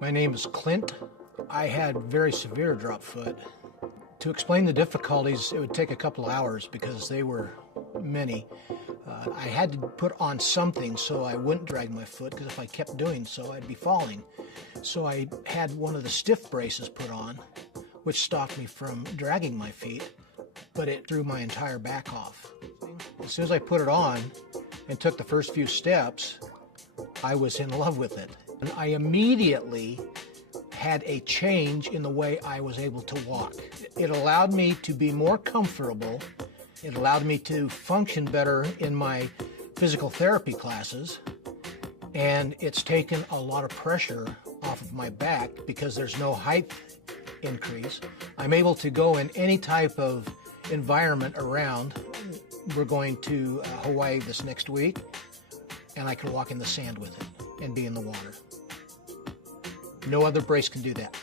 My name is Clint. I had very severe drop foot. To explain the difficulties, it would take a couple of hours because they were many. I had to put on something so I wouldn't drag my foot, because if I kept doing so, I'd be falling. So I had one of the stiff braces put on, which stopped me from dragging my feet, but it threw my entire back off. As soon as I put it on and took the first few steps, I was in love with it. And I immediately had a change in the way I was able to walk. It allowed me to be more comfortable. It allowed me to function better in my physical therapy classes. And it's taken a lot of pressure off of my back because there's no height increase. I'm able to go in any type of environment around. We're going to Hawaii this next week, and I can walk in the sand with it and be in the water. No other brace can do that.